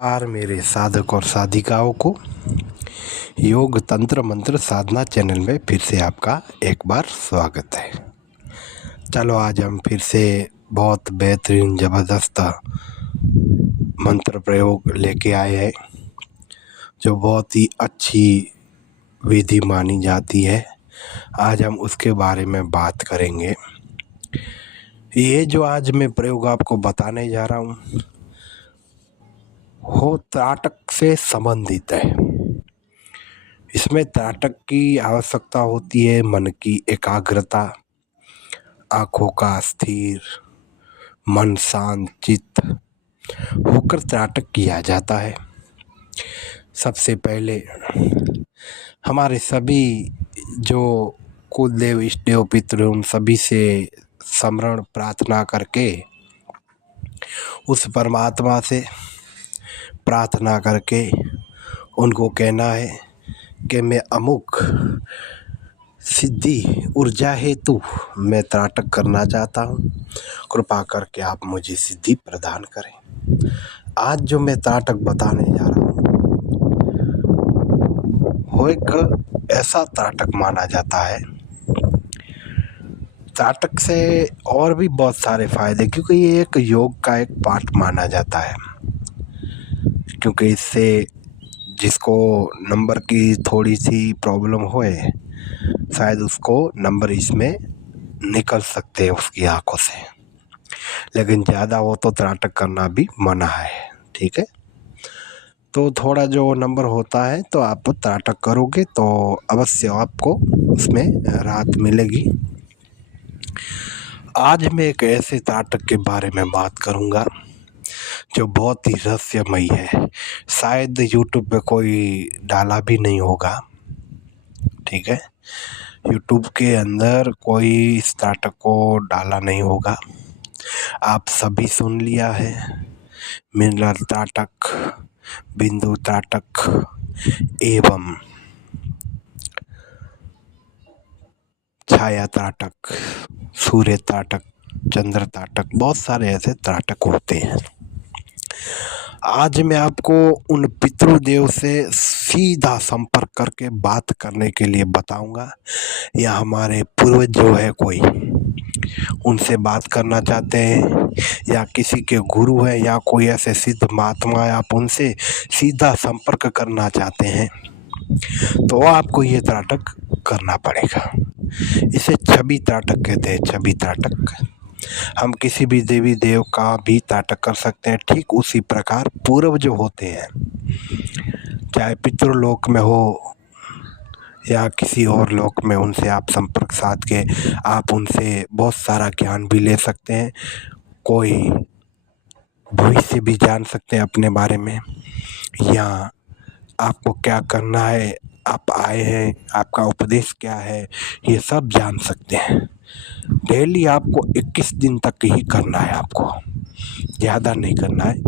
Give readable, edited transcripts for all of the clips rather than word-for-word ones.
मेरे साधक और साधिकाओं को योग तंत्र मंत्र साधना चैनल में फिर से आपका एक बार स्वागत है। चलो आज हम फिर से बहुत बेहतरीन ज़बरदस्त मंत्र प्रयोग लेके आए हैं जो बहुत ही अच्छी विधि मानी जाती है। आज हम उसके बारे में बात करेंगे। ये जो आज मैं प्रयोग आपको बताने जा रहा हूँ वो त्राटक से संबंधित है। इसमें त्राटक की आवश्यकता होती है, मन की एकाग्रता, आँखों का स्थिर, मन शांत चित्त होकर त्राटक किया जाता है। सबसे पहले हमारे सभी जो कुल देव इष्ट देव पितृ उन सभी से स्मरण प्रार्थना करके उस परमात्मा से प्रार्थना करके उनको कहना है कि मैं अमुक सिद्धि ऊर्जा हेतु मैं त्राटक करना चाहता हूँ, कृपा करके आप मुझे सिद्धि प्रदान करें। आज जो मैं त्राटक बताने जा रहा हूँ वो एक ऐसा त्राटक माना जाता है। त्राटक से और भी बहुत सारे फायदे, क्योंकि ये एक योग का एक पार्ट माना जाता है। क्योंकि इससे जिसको नंबर की थोड़ी सी प्रॉब्लम होए शायद उसको नंबर इसमें निकल सकते हैं उसकी आंखों से, लेकिन ज़्यादा हो तो त्राटक करना भी मना है। ठीक है, तो थोड़ा जो नंबर होता है तो आप त्राटक करोगे तो अवश्य आपको उसमें राहत मिलेगी। आज मैं एक ऐसे त्राटक के बारे में बात करूँगा जो बहुत ही रहस्यमयी है। शायद यूट्यूब पे कोई डाला भी नहीं होगा। ठीक है, यूट्यूब के अंदर कोई इस त्राटक को डाला नहीं होगा। आप सभी सुन लिया है। मिनरल त्राटक, बिंदु त्राटक एवं छाया त्राटक, सूर्य त्राटक, चंद्र त्राटक, बहुत सारे ऐसे त्राटक होते हैं। आज मैं आपको उन पितृदेव से सीधा संपर्क करके बात करने के लिए बताऊंगा, या हमारे पूर्वज जो है कोई उनसे बात करना चाहते हैं, या किसी के गुरु है या कोई ऐसे सिद्ध महात्मा है आप उनसे सीधा संपर्क करना चाहते हैं तो आपको ये त्राटक करना पड़ेगा। इसे छवि त्राटक कहते हैं। छवि त्राटक हम किसी भी देवी देव का भी त्राटक कर सकते हैं। ठीक उसी प्रकार पूर्व जो होते हैं, चाहे पितृलोक में हो या किसी और लोक में, उनसे आप संपर्क साध के आप उनसे बहुत सारा ज्ञान भी ले सकते हैं। कोई भविष्य भी जान सकते हैं अपने बारे में, या आपको क्या करना है, आप आए हैं, आपका उपदेश क्या है, ये सब जान सकते हैं। डेली आपको 21 दिन तक ही करना है, आपको ज़्यादा नहीं करना है।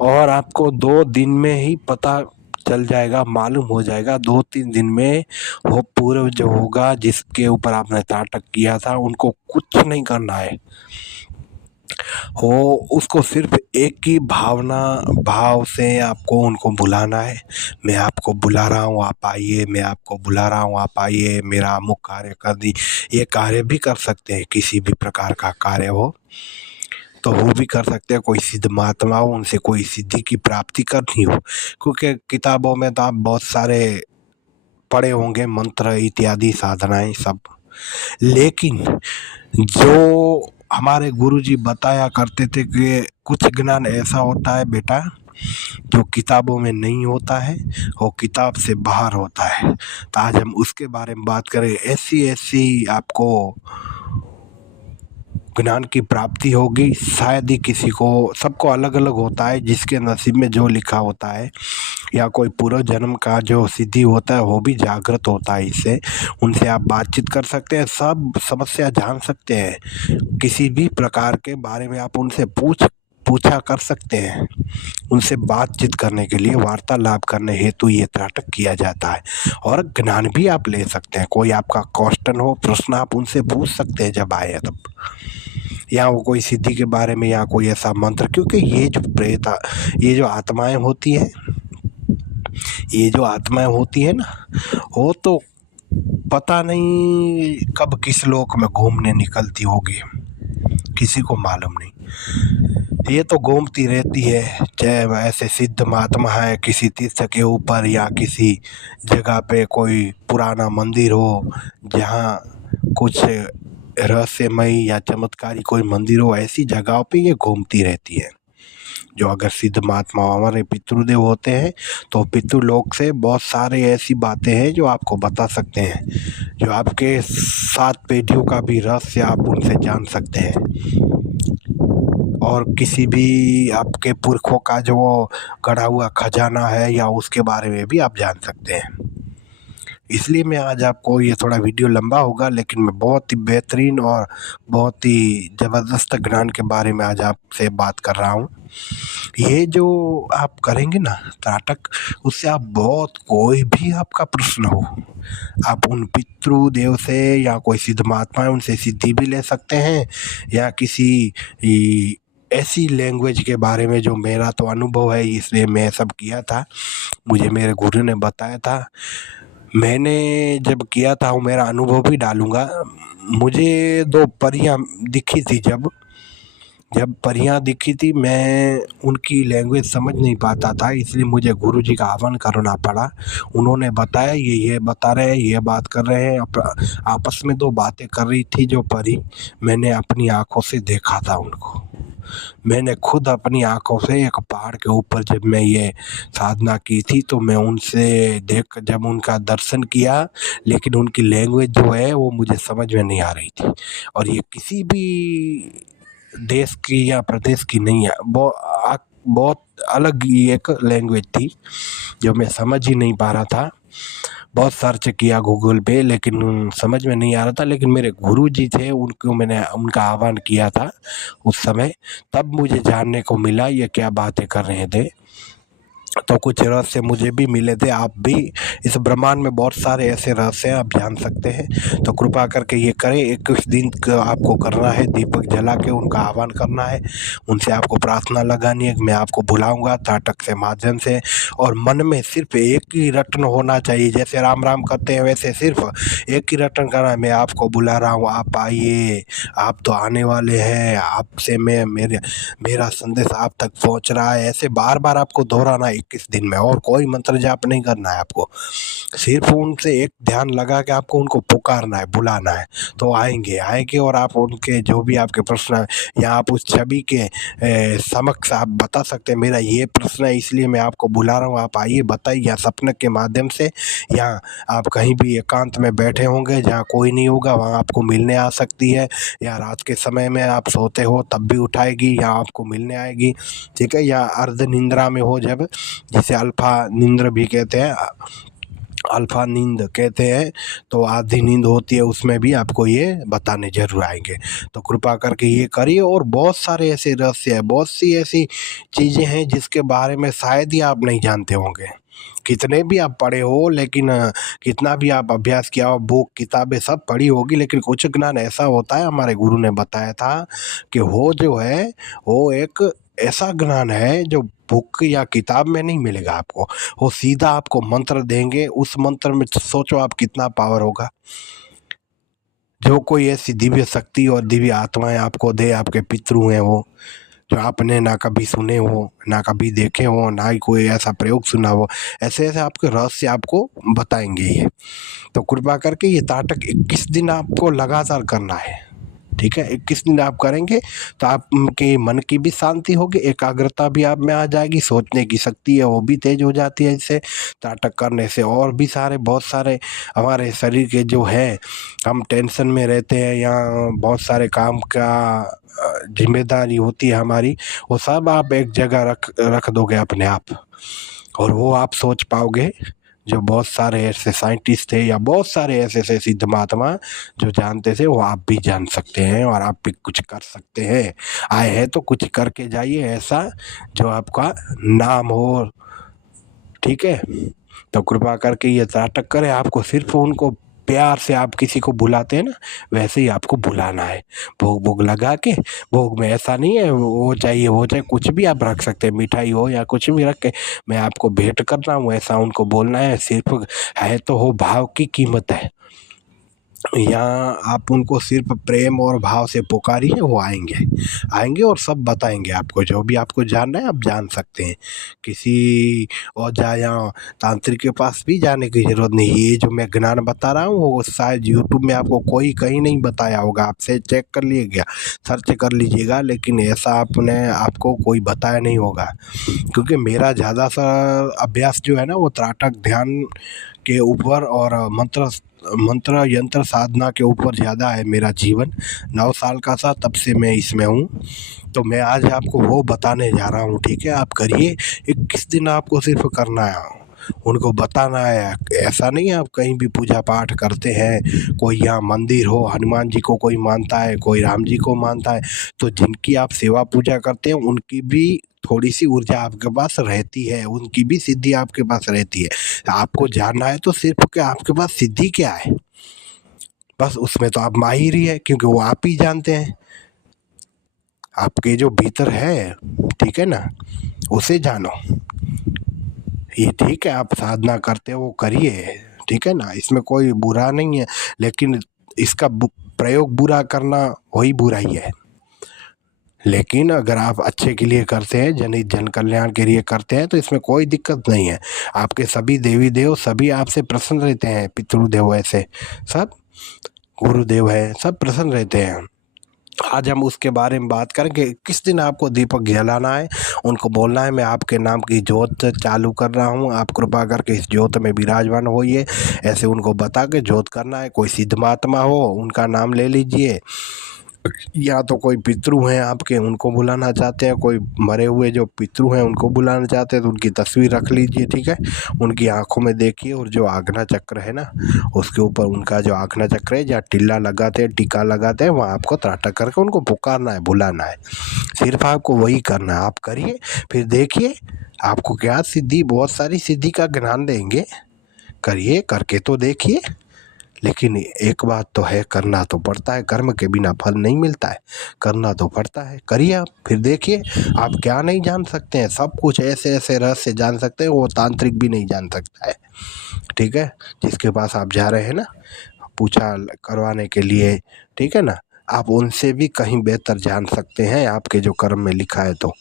और आपको 2 दिन में ही पता चल जाएगा, मालूम हो जाएगा 2-3 दिन में वो पूर्व जो होगा जिसके ऊपर आपने त्राटक किया था उनको कुछ नहीं करना है। वो उसको सिर्फ एक ही भाव से आपको उनको बुलाना है। मैं आपको बुला रहा हूँ, आप आइए, मैं आपको बुला रहा हूँ, आप आइए, मेरा अमुक कार्य कर दी। ये कार्य भी कर सकते हैं, किसी भी प्रकार का कार्य हो तो वो भी कर सकते हैं। कोई सिद्ध महात्मा हो, उनसे कोई सिद्धि की प्राप्ति करनी हो, क्योंकि किताबों में तो आप बहुत सारे पढ़े होंगे मंत्र इत्यादि साधनाएं सब, लेकिन जो हमारे गुरुजी बताया करते थे कि कुछ ज्ञान ऐसा होता है बेटा जो किताबों में नहीं होता है, वो किताब से बाहर होता है। तो आज हम उसके बारे में बात करें। ऐसी आपको ज्ञान की प्राप्ति होगी। शायद ही किसी को, सबको अलग अलग होता है, जिसके नसीब में जो लिखा होता है, या कोई पूर्व जन्म का जो सिद्धि होता है वो भी जागृत होता है। इससे उनसे आप बातचीत कर सकते हैं, सब समस्या जान सकते हैं। किसी भी प्रकार के बारे में आप उनसे पूछा कर सकते हैं। उनसे बातचीत करने के लिए, वार्तालाप करने हेतु ये त्राटक किया जाता है। और ज्ञान भी आप ले सकते हैं। कोई आपका क्वेश्चन हो, प्रश्न, आप उनसे पूछ सकते हैं जब आए तब। या वो कोई सिद्धि के बारे में या कोई ऐसा मंत्र, क्योंकि ये जो आत्माएं होती हैं, ये जो आत्माएं होती है ना, वो तो पता नहीं कब किस लोक में घूमने निकलती होगी, किसी को मालूम नहीं। ये तो घूमती रहती है, चाहे ऐसे सिद्ध महात्मा है किसी तीर्थ के ऊपर या किसी जगह पे कोई पुराना मंदिर हो जहाँ कुछ रहस्यमय या चमत्कारी कोई मंदिर हो, ऐसी जगहों पे ये घूमती रहती है। जो अगर सिद्ध महात्मा हमारे पितृदेव होते हैं तो पितृलोक से बहुत सारे ऐसी बातें हैं जो आपको बता सकते हैं, जो आपके 7 पीढ़ियों का भी रहस्य आप उनसे जान सकते हैं, और किसी भी आपके पुरखों का जो गढ़ा हुआ खजाना है या उसके बारे में भी आप जान सकते हैं। इसलिए मैं आज आपको, ये थोड़ा वीडियो लंबा होगा लेकिन मैं बहुत ही बेहतरीन और बहुत ही ज़बरदस्त ज्ञान के बारे में आज आपसे बात कर रहा हूँ। ये जो आप करेंगे ना त्राटक, उससे आप बहुत, कोई भी आपका प्रश्न हो, आप उन पितृदेव से या कोई सिद्ध महात्मा है उनसे सिद्धि भी ले सकते हैं, या किसी ऐसी लैंग्वेज के बारे में जो मेरा तो अनुभव है इसलिए मैं सब किया था, मुझे मेरे गुरु ने बताया था, मैंने जब किया था वो मेरा अनुभव भी डालूँगा। मुझे 2 परियां दिखी थी, जब परियां दिखी थी मैं उनकी लैंग्वेज समझ नहीं पाता था, इसलिए मुझे गुरुजी का आह्वान करना पड़ा। उन्होंने बताया ये बता रहे हैं, ये बात कर रहे हैं, आपस में 2 बातें कर रही थी जो परी, मैंने अपनी आँखों से देखा था उनको। मैंने खुद अपनी आँखों से एक पहाड़ के ऊपर जब मैं ये साधना की थी तो मैं उनसे जब उनका दर्शन किया, लेकिन उनकी लैंग्वेज जो है वो मुझे समझ में नहीं आ रही थी, और ये किसी भी देश की या प्रदेश की नहीं है, बहुत अलग ही एक लैंग्वेज थी जो मैं समझ ही नहीं पा रहा था। बहुत सर्च किया गूगल पे लेकिन समझ में नहीं आ रहा था, लेकिन मेरे गुरुजी थे, उनको मैंने उनका आह्वान किया था उस समय, तब मुझे जानने को मिला ये क्या बातें कर रहे थे। तो कुछ रहस्य मुझे भी मिले थे, आप भी, इस ब्रह्मांड में बहुत सारे ऐसे रहस्य आप जान सकते हैं, तो कृपा करके ये करें। 21 दिन का आपको करना है, दीपक जला के उनका आह्वान करना है, उनसे आपको प्रार्थना लगानी है, मैं आपको बुलाऊंगा त्राटक से माध्यम से, और मन में सिर्फ एक ही रटन होना चाहिए, जैसे राम राम करते हैं वैसे सिर्फ एक ही रटन करना है, मैं आपको बुला रहा हूँ, आप आइए, आप तो आने वाले हैं, आपसे मेरा संदेश आप तक पहुँच रहा है, ऐसे बार बार आपको दोहराना 21 दिन में, और कोई मंत्र जाप नहीं करना है आपको, सिर्फ उनसे एक ध्यान लगा के आपको उनको पुकारना है, बुलाना है, तो आएंगे, और आप उनके जो भी आपके प्रश्न है या आप उस छवि के समक्ष आप बता सकते हैं मेरा ये प्रश्न है इसलिए मैं आपको बुला रहा हूँ, आप आइए बताइए, या सपने के माध्यम से, या आप कहीं भी एकांत में बैठे होंगे जहाँ कोई नहीं होगा वहाँ आपको मिलने आ सकती है, या रात के समय में आप सोते हो तब भी उठाएगी या आपको मिलने आएगी, ठीक है, या अर्ध निंद्रा में हो जब, जिसे अल्फा निंद्र भी कहते हैं, अल्फा नींद कहते हैं, तो आधी नींद होती है उसमें भी आपको ये बताने जरूर आएंगे। तो कृपा करके ये करिए, और बहुत सारे ऐसे रहस्य है, बहुत सी ऐसी चीज़ें हैं जिसके बारे में शायद ही आप नहीं जानते होंगे, कितने भी आप पढ़े हो, लेकिन कितना भी आप अभ्यास किया हो, बुक किताबें सब पढ़ी होगी, लेकिन कुछ ज्ञान ऐसा होता है, हमारे गुरु ने बताया था कि वो जो है वो एक ऐसा ज्ञान है जो बुक या किताब में नहीं मिलेगा आपको, वो सीधा आपको मंत्र देंगे, उस मंत्र में सोचो आप कितना पावर होगा। जो कोई ऐसी दिव्य शक्ति और दिव्य आत्माएं आपको दे, आपके पितृ हैं वो, जो आपने ना कभी सुने हो, ना कभी देखे हो, ना ही कोई ऐसा प्रयोग सुना हो, ऐसे ऐसे आपके रहस्य आपको बताएंगे ये। तो कृपा करके ये त्राटक 21 दिन आपको लगातार करना है, ठीक है, 21 दिन आप करेंगे तो आपके मन की भी शांति होगी, एकाग्रता भी आप में आ जाएगी, सोचने की शक्ति है वो भी तेज हो जाती है इससे त्राटक करने से, और भी बहुत सारे हमारे शरीर के जो है, हम टेंशन में रहते हैं या बहुत सारे काम का जिम्मेदारी होती है हमारी, वो सब आप एक जगह रख दोगे अपने आप, और वो आप सोच पाओगे। जो बहुत सारे ऐसे साइंटिस्ट थे या बहुत सारे ऐसे ऐसे सिद्ध महात्मा जो जानते थे, वो आप भी जान सकते हैं और आप भी कुछ कर सकते हैं। आए हैं तो कुछ करके जाइए ऐसा जो आपका नाम हो, ठीक है। तो कृपा करके ये त्राटक करें, आपको सिर्फ उनको प्यार से आप किसी को बुलाते हैं ना, वैसे ही आपको बुलाना है। भोग भोग लगा के, भोग में ऐसा नहीं है वो चाहिए वो चाहिए, कुछ भी आप रख सकते हैं, मिठाई हो या कुछ भी रख के मैं आपको भेंट कर रहा हूँ, ऐसा उनको बोलना है। सिर्फ है तो हो भाव की कीमत है। यहाँ आप उनको सिर्फ प्रेम और भाव से पुकारिए, वो आएंगे और सब बताएंगे आपको, जो भी आपको जानना है आप जान सकते हैं। किसी औजा या तांत्रिक के पास भी जाने की ज़रूरत नहीं। ये जो मैं ज्ञान बता रहा हूँ वो शायद यूट्यूब में आपको कोई कहीं नहीं बताया होगा, आपसे चेक कर लीजिएगा, सर्च कर लीजिएगा, लेकिन ऐसा आपको कोई बताया नहीं होगा। क्योंकि मेरा ज़्यादा सा अभ्यास जो है ना वो त्राटक ध्यान के ऊपर और मंत्र यंत्र साधना के ऊपर ज़्यादा है मेरा जीवन। 9 साल का था तब से मैं इसमें हूँ, तो मैं आज आपको वो बताने जा रहा हूँ। ठीक है, आप करिए। 21 दिन आपको सिर्फ करना है, उनको बताना है। ऐसा नहीं है आप कहीं भी पूजा पाठ करते हैं, कोई यहाँ मंदिर हो, हनुमान जी को कोई मानता है, कोई राम जी को मानता है, तो जिनकी आप सेवा पूजा करते हैं उनकी भी थोड़ी सी ऊर्जा आपके पास रहती है, उनकी भी सिद्धि आपके पास रहती है। आपको जानना है तो सिर्फ कि आपके पास सिद्धि क्या है, बस उसमें तो आप माहिर ही है, क्योंकि वो आप ही जानते हैं आपके जो भीतर है। ठीक है ना, उसे जानो। ये ठीक है, आप साधना करते हो वो करिए, ठीक है ना, इसमें कोई बुरा नहीं है, लेकिन इसका प्रयोग बुरा करना वही बुराई है। लेकिन अगर आप अच्छे के लिए करते हैं, जन कल्याण के लिए करते हैं, तो इसमें कोई दिक्कत नहीं है। आपके सभी देवी देव सभी आपसे प्रसन्न रहते हैं, पितृदेव ऐसे सब, गुरुदेव है, सब प्रसन्न रहते हैं। आज हम उसके बारे में बात करेंगे। किस दिन आपको दीपक जलाना है, उनको बोलना है मैं आपके नाम की ज्योत चालू कर रहा हूँ, आप कृपा करके इस ज्योत में विराजमान होइए, ऐसे उनको बता के ज्योत करना है। कोई सिद्ध महात्मा हो उनका नाम ले लीजिए, या तो कोई पितृ हैं आपके उनको बुलाना चाहते हैं, कोई मरे हुए जो पितृ हैं उनको बुलाना चाहते हैं तो उनकी तस्वीर रख लीजिए। ठीक है, उनकी आंखों में देखिए, और जो आज्ञा चक्र है ना उसके ऊपर उनका जो आज्ञा चक्र है जहाँ टिल्ला लगाते हैं, टीका लगाते हैं, वहाँ आपको त्राटक करके उनको पुकारना है, बुलाना है। सिर्फ आपको वही करना है, आप करिए, फिर देखिए आपको क्या सिद्धि, बहुत सारी सिद्धि का ज्ञान देंगे। करिए, करके तो देखिए। लेकिन एक बात तो है, करना तो पड़ता है, कर्म के बिना फल नहीं मिलता है, करना तो पड़ता है। करिए आप, फिर देखिए आप क्या नहीं जान सकते हैं, सब कुछ ऐसे ऐसे रहस्य जान सकते हैं, वो तांत्रिक भी नहीं जान सकता है। ठीक है, जिसके पास आप जा रहे हैं ना पूजा करवाने के लिए, ठीक है ना, आप उनसे भी कहीं बेहतर जान सकते हैं आपके जो कर्म में लिखा है। तो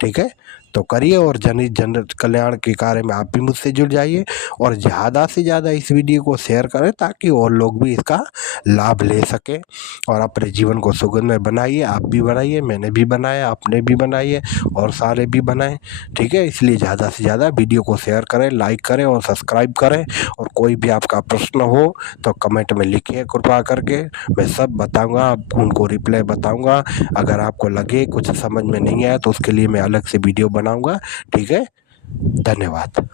ठीक है, तो करिए, और जन कल्याण के कार्य में आप भी मुझसे जुड़ जाइए, और ज़्यादा से ज़्यादा इस वीडियो को शेयर करें ताकि और लोग भी इसका लाभ ले सकें, और अपने जीवन को सुगममय बनाइए। आप भी बनाइए, मैंने भी बनाया, आपने भी बनाइए, और सारे भी बनाएं। ठीक है, इसलिए ज़्यादा से ज़्यादा वीडियो को शेयर करें, लाइक करें और सब्सक्राइब करें। और कोई भी आपका प्रश्न हो तो कमेंट में लिखिए कृपा करके, मैं सब बताऊँगा, आपको उनको रिप्लाई बताऊँगा। अगर आपको लगे कुछ समझ में नहीं आया तो उसके लिए मैं अलग से वीडियो बनाऊँगा। ठीक है, धन्यवाद।